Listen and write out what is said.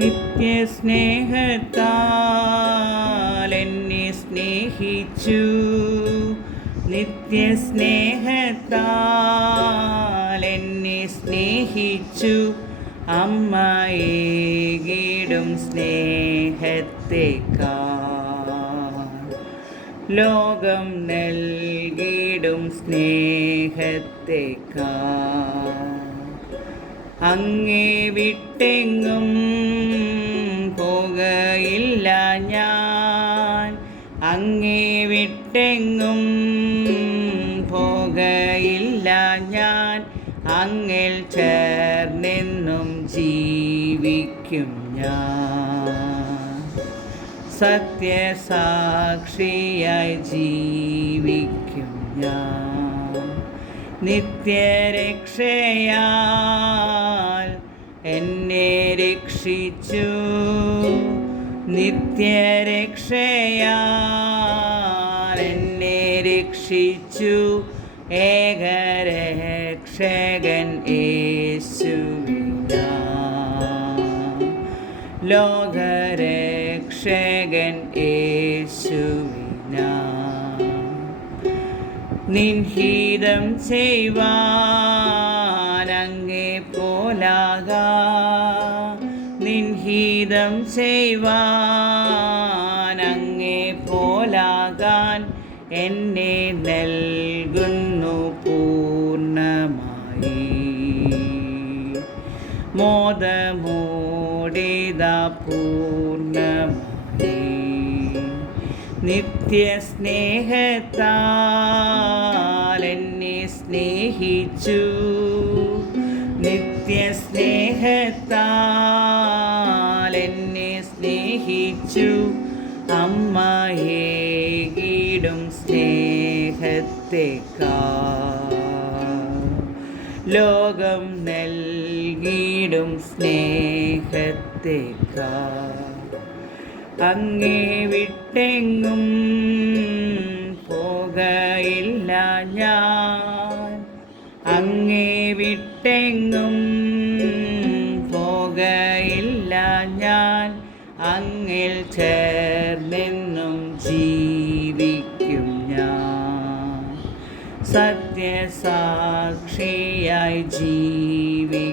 നിത്യസ്നേഹത്താൽ എന്നെ സ്നേഹിച്ചു, നിത്യസ്നേഹത്താൽ എന്നെ സ്നേഹിച്ചു. അമ്മയേകിടും സ്നേഹത്തേക്കാൾ ലോകം നൽകിടും സ്നേഹത്തേക്കാൾ അങ്ങേ വിട്ടെങ്ങും പോകയില്ല ഞാൻ, അങ്ങേ വിട്ടെങ്ങും പോകയില്ല ഞാൻ. അങ്ങിൽ ചേർന്നെന്നും ജീവിക്കും ഞാൻ, സത്യസാക്ഷിയായി ജീവിക്കും ഞാൻ. നിത്യരക്ഷയാൽ എന്നെ രക്ഷിച്ചു, നിത്യരക്ഷയാൽ എന്നെ രക്ഷിച്ചു. ഏകരക്ഷകൻ യേശുവിനാം, ലോകരക്ഷകൻ യേശുവിനാം. നിൻഹിതം ചെയ്വാൻ അങ്ങേ പോലാകാം, നിൻഹിതം ചെയ്വാൻ അങ്ങേ പോലാകാൻ എന്നെ നൽകുന്നു പൂർണ്ണമായി. മോദമോടിതാ പൂർണ്ണമായി. നിത്യസ്നേഹത്താൽ എന്നെ സ്നേഹിച്ചു, നിത്യസ്നേഹത്താൽ എന്നെ സ്നേഹിച്ചു. അമ്മയേകിടും സ്നേഹത്തേക്കാൾ ലോകം നൽകിടും സ്നേഹത്തേക്കാൾ അങ്ങേ വിട്ടെങ്ങും പോകയില്ല ഞാൻ, അങ്ങേ വിട്ടെങ്ങും പോകയില്ല ഞാൻ. അങ്ങിൽ ചേർന്നെന്നും ജീവിക്കും ഞാൻ, സത്യസാക്ഷിയായി ജീവിക്കും